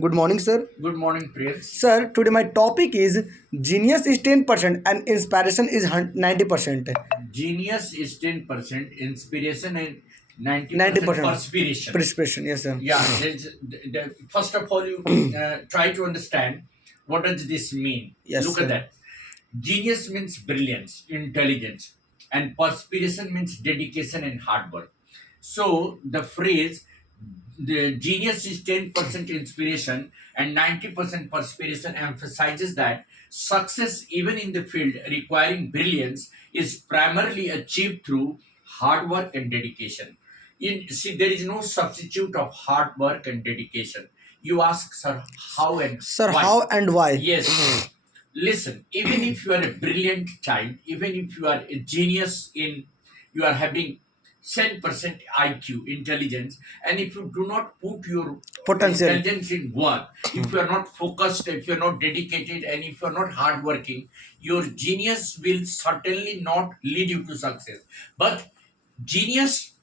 Good morning, sir. Good morning, Prince. Sir, today my topic is genius is 10% and inspiration is 90%. Genius is 10%, inspiration and 90% 90% perspiration. perspiration. Yes, sir. Yeah, first of all, you try to understand what does this mean. Yes, Look at sir. that. Genius means brilliance, intelligence, and perspiration means dedication and hard work. So the phrase the genius is 10% inspiration and 90% perspiration emphasizes that success, even in the field requiring brilliance, is primarily achieved through hard work and dedication. See, there is no substitute of hard work and dedication. You ask, sir, how and Sir, why? how and why? Yes. Listen, even if you are a brilliant child, even if you are a genius in, you are having 10% IQ, intelligence, and if you do not put your Potential. intelligence in work, if you are not focused, if you are not dedicated, and if you are not hardworking, your genius will certainly not lead you to success. But genius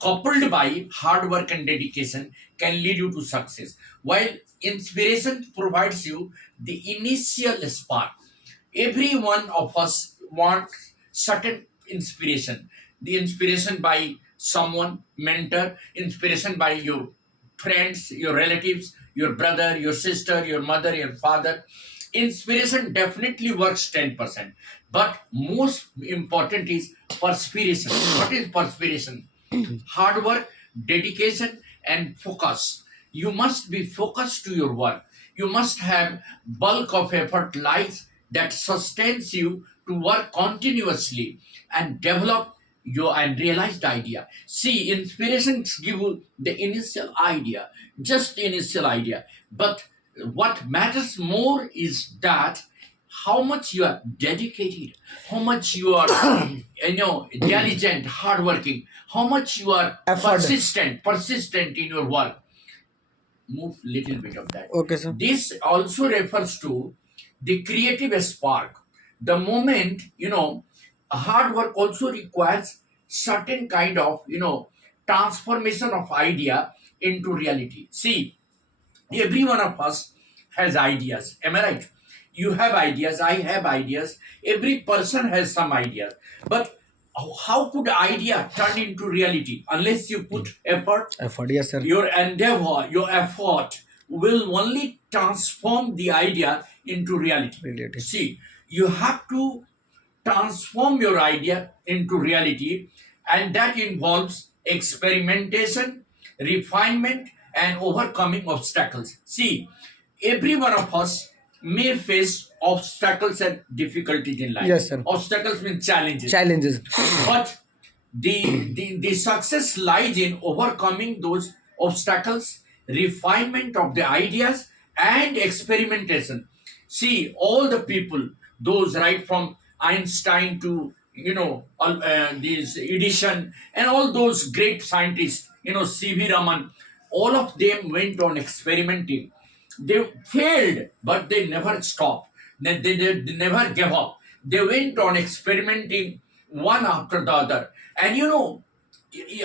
coupled by hard work and dedication can lead you to success. While inspiration provides you the initial spark, every one of us wants certain inspiration. The inspiration by someone, mentor, inspiration by your friends, your relatives, your brother, your sister, your mother, your father. Inspiration definitely works 10%. But most important is perspiration. What is perspiration? Hard work, dedication, and focus. You must be focused to your work. You must have bulk of effort lies that sustains you to work continuously and develop your and realize the idea. See, inspiration give you the initial idea, just the initial idea. But what matters more is that how much you are dedicated, how much you are diligent, hardworking, how much you are Effort. persistent in your work. Move little bit of that. Okay, sir. This also refers to the creative spark. The moment, hard work also requires certain kind of, transformation of idea into reality. See, every one of us has ideas. Am I right? You have ideas, I have ideas, every person has some ideas. But how could idea turn into reality unless you put effort? Effort. Yes, sir. Your endeavor, your effort will only transform the idea into reality. Reality. See, you have to transform your idea into reality, and that involves experimentation, refinement, and overcoming obstacles. See, every one of us may face obstacles and difficulties in life. Yes, sir. Obstacles mean challenges. Challenges. But the success lies in overcoming those obstacles, refinement of the ideas, and experimentation. See, all the people, those right from Einstein to this Edison and all those great scientists, C.V. Raman, all of them went on experimenting. They failed, but they never stopped. They never gave up. They went on experimenting one after the other. And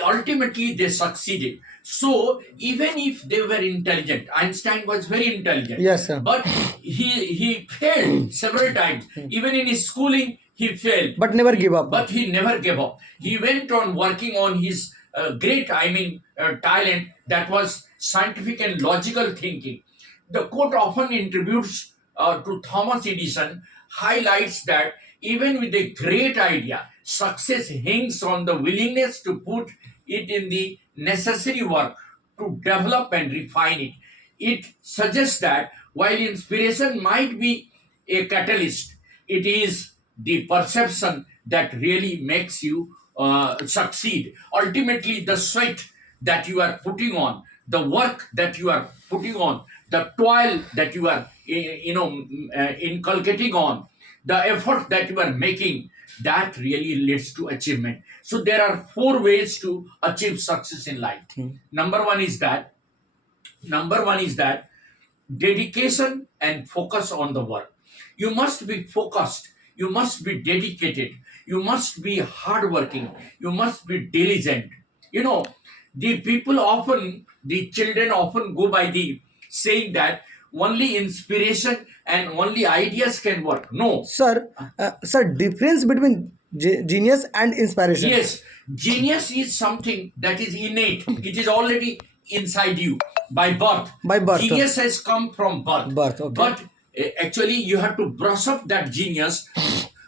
ultimately they succeeded. So even if they were intelligent, Einstein was very intelligent. Yes, sir. But he failed several times. Even in his schooling, he failed. But never give up. But he never gave up. He went on working on his talent, that was scientific and logical thinking. The quote often attributes to Thomas Edison highlights that even with a great idea, success hangs on the willingness to put it in the necessary work to develop and refine it. It suggests that while inspiration might be a catalyst, it is the perception that really makes you succeed. Ultimately, the sweat that you are putting on, the work that you are putting on, the toil that you are inculcating on, the effort that you are making, that really leads to achievement. So there are four ways to achieve success in life. Number one is that dedication and focus on the work. You must be focused, you must be dedicated, you must be hardworking, you must be diligent. The children often go by the saying that only inspiration and only ideas can work. No. Sir, sir, difference between genius and inspiration. Yes, genius is something that is innate. It is already inside you by birth. By birth. Genius has come from birth. Birth, okay. But actually, you have to brush up that genius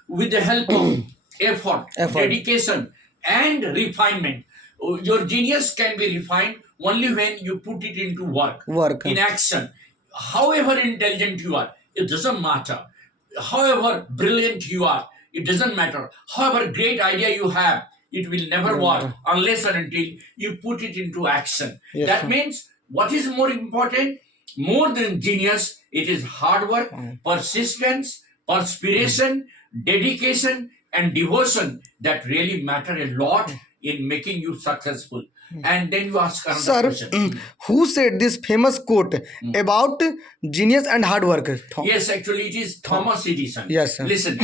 with the help of effort, Effort. dedication, and refinement. Your genius can be refined only when you put it into work, Work. in action. However intelligent you are, it doesn't matter. However brilliant you are, it doesn't matter. However great idea you have, it will never work unless and until you put it into action. Yes, That sir. means what is more important? More than genius, it is hard work, persistence, perspiration, dedication, and devotion that really matter a lot in making you successful. And then you ask another Sir, question. who said this famous quote about genius and hard work? Yes, actually, it is Thomas Edison. Yes, sir. Listen,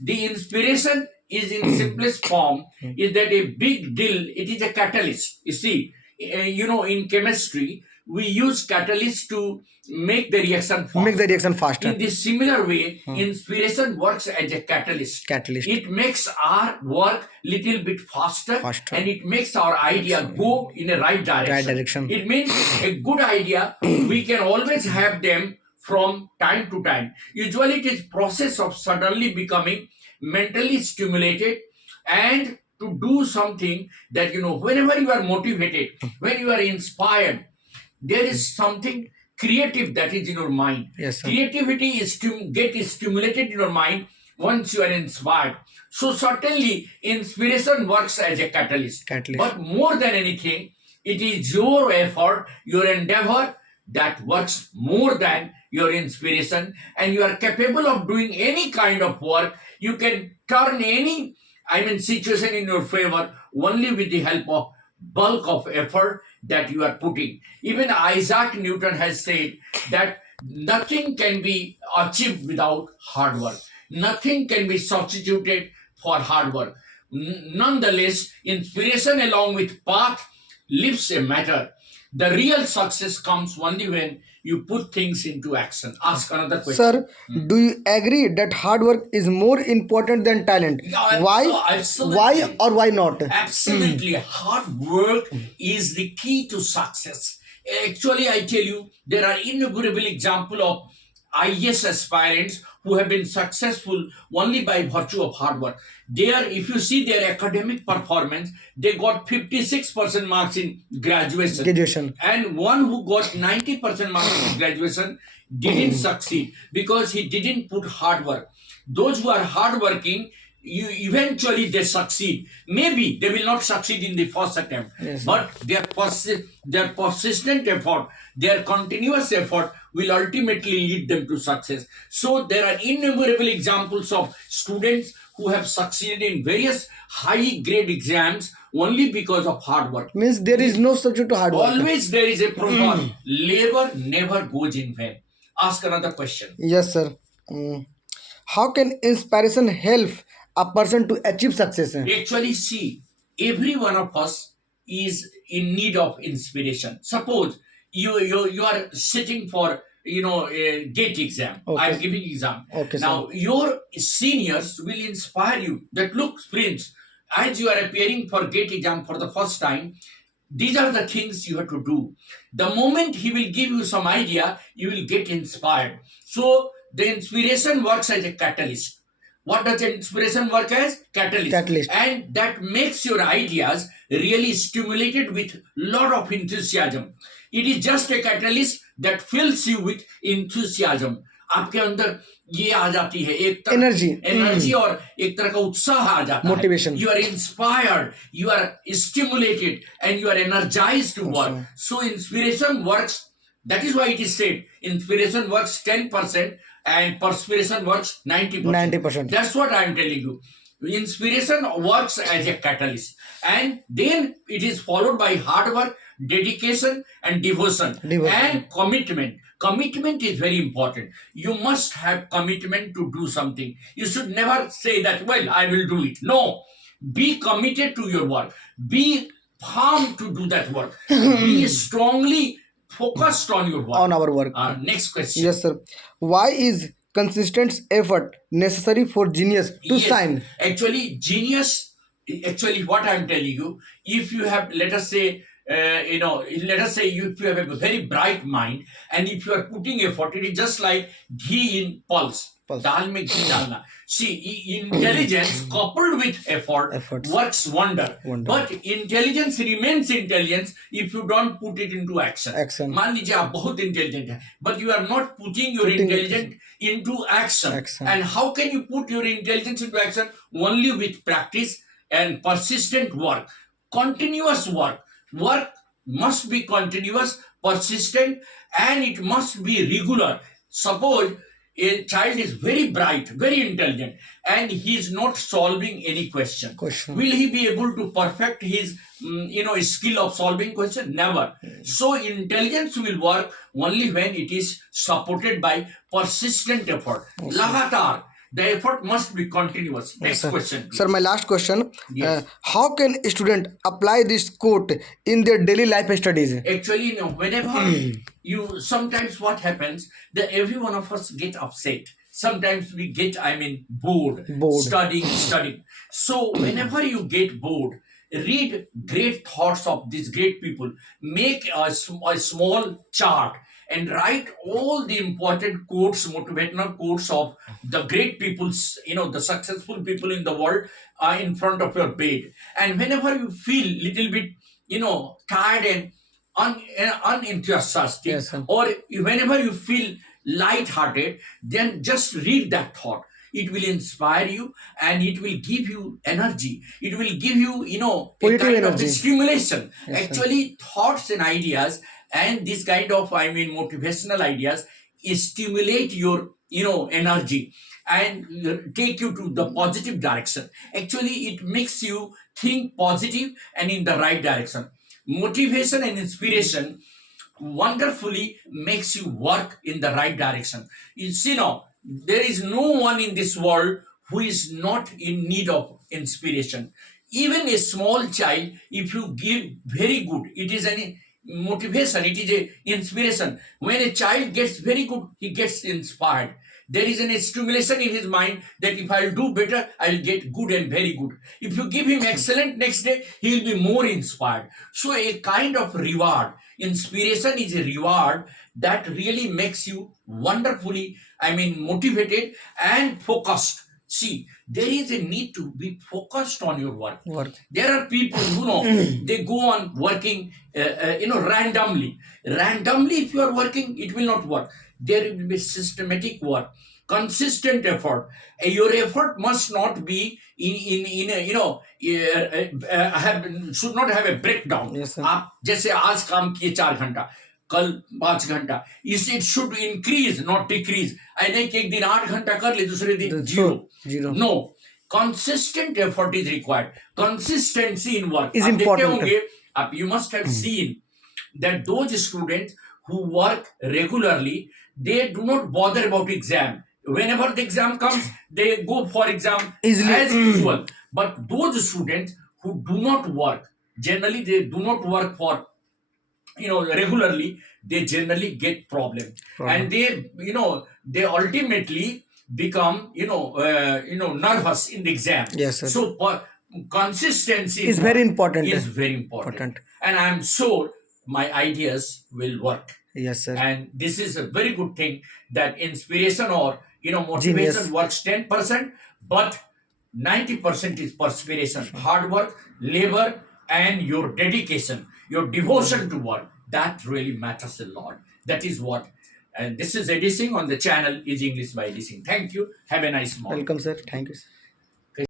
the inspiration is in simplest form is that a big deal. It is a catalyst. You see, in chemistry, we use catalyst to make the reaction fast. Make the reaction faster. In this similar way, inspiration works as a catalyst. Catalyst. It makes our work little bit faster, Faster. and it makes our idea go in a right direction. Right direction. It means a good idea, we can always have them from time to time. Usually it is process of suddenly becoming mentally stimulated and to do something that, whenever you are motivated, when you are inspired, there is something creative that is in your mind. Yes, sir. Creativity is to get stimulated in your mind once you are inspired. So certainly inspiration works as a catalyst. Catalyst. But more than anything, it is your effort, your endeavor that works more than your inspiration, and you are capable of doing any kind of work. You can turn any situation in your favor only with the help of bulk of effort that you are putting. Even Isaac Newton has said that nothing can be achieved without hard work. Nothing can be substituted for hard work. Nonetheless, inspiration along with path lives a matter. The real success comes only when you put things into action. Ask another question. Sir, do you agree that hard work is more important than talent? Yeah, Why? absolutely. Why or why not? Absolutely. Hard work is the key to success. Actually, I tell you, there are innumerable examples of IAS aspirants who have been successful only by virtue of hard work. If you see their academic performance, they got 56% marks in graduation. Graduation. And one who got 90% marks in graduation didn't succeed because he didn't put hard work. Those who are hardworking, eventually they succeed. Maybe they will not succeed in the first attempt, Yes, but their persistent effort, their continuous effort will ultimately lead them to success. So there are innumerable examples of students who have succeeded in various high grade exams only because of hard work. Means there is no substitute to hard work. Always there is a proverb: labor never goes in vain. Ask another question. Yes, sir. How can inspiration help a person to achieve success? Actually, see, every one of us is in need of inspiration. Suppose you are sitting for a GATE exam. Okay. I'm giving exam. Okay, Now your seniors will inspire you that, look, Prince, as you are appearing for GATE exam for the first time, these are the things you have to do. The moment he will give you some idea, you will get inspired. So the inspiration works as a catalyst. What does inspiration work as? Catalyst. Catalyst. And that makes your ideas really stimulated with lot of enthusiasm. It is just a catalyst that fills you with enthusiasm. आपके अंदर ये आ जाती है एक तरह Energy. और एक तरह का उत्साह आ जाता Motivation. है. You are inspired, you are stimulated, and you are energized to work. So inspiration works. That is why it is said inspiration works 10% and perspiration works 90%. 90%. That's what I am telling you. Inspiration works as a catalyst, and then it is followed by hard work, dedication, and devotion. And commitment. Commitment is very important. You must have commitment to do something. You should never say that, well, I will do it. No. Be committed to your work. Be firm to do that work. Be strongly focused on your work. on our work. Next question. Yes, sir. Why is consistent effort necessary for genius to Yes, shine? actually, genius. Actually, what I'm telling you, if you have, let us say, let us say, if you have a very bright mind, and if you are putting effort, it is just like ghee in pulse. Pulse. दाल में घी डालना. See, intelligence coupled with effort Efforts. works wonder. Wonder. But intelligence remains intelligence if you don't put it into action. Action. मान लीजिए आप बहुत intelligent है, but you are not putting your Putting it- intelligence into action. Action. And how can you put your intelligence into action? Only with practice and persistent work. Continuous work. Work must be continuous, persistent, and it must be regular. Suppose a child is very bright, very intelligent, and he is not solving any question. Will he be able to perfect his skill of solving question? Never. So intelligence will work only when it is supported by persistent effort. Lagatar. The effort must be continuous. Next question, please. Sir, my last question. Yes. How can a student apply this quote in their daily life studies? Actually, no. Whenever you, sometimes what happens, that every one of us get upset. Sometimes we get, bored. Bored. Studying. So whenever you get bored, read great thoughts of these great people. Make a small chart and write all the important quotes, motivational quotes of the great peoples, the successful people in the world in front of your bed. And whenever you feel little bit, tired and unenthusiastic, Yes, sir. or whenever you feel light-hearted, then just read that thought. It will inspire you and it will give you energy. It will give you, a Positive kind of energy. stimulation. Yes, sir. Actually, thoughts and ideas and this kind of, motivational ideas stimulate your, energy and take you to the positive direction. Actually, it makes you think positive and in the right direction. Motivation and inspiration wonderfully makes you work in the right direction. You see now, there is no one in this world who is not in need of inspiration. Even a small child, if you give very good, it is an motivation, it is a inspiration. When a child gets very good, he gets inspired. There is an stimulation in his mind that if I'll do better, I'll get good and very good. If you give him excellent next day, he will be more inspired. So a kind of reward. Inspiration is a reward that really makes you wonderfully, motivated and focused. See, there is a need to be focused on your work. There are people they go on working, randomly. Randomly, if you are working, it will not work. There will be systematic work, consistent effort. Your effort must not be in a, should not have a breakdown. Yes, sir. आप जैसे आज काम किए 4 घंटा, कल 5 घंटा, इस it should increase not decrease. नहीं कि एक दिन 8 घंटा कर ले, दूसरे दिन zero. No, consistent effort is required. Consistency in work Is आप देखते important. होंगे, you must have seen that those students who work regularly, they do not bother about exam. Whenever the exam comes, they go for exam Easily. as usual. But those students who do not work, generally they do not work for regularly, they generally get problem. And they they ultimately become nervous in the exam. Yes, sir. So consistency Is very important. is very important. And I am sure my ideas will work. Yes, sir. And this is a very good thing that inspiration or motivation Genius. works 10%, but 90% is perspiration, hard work, labor, and your dedication, your devotion to work. That really matters a lot. That is what. And this is Edising on the channel is English by Edising. Thank you. Have a nice morning. Welcome, sir. Thank you, sir.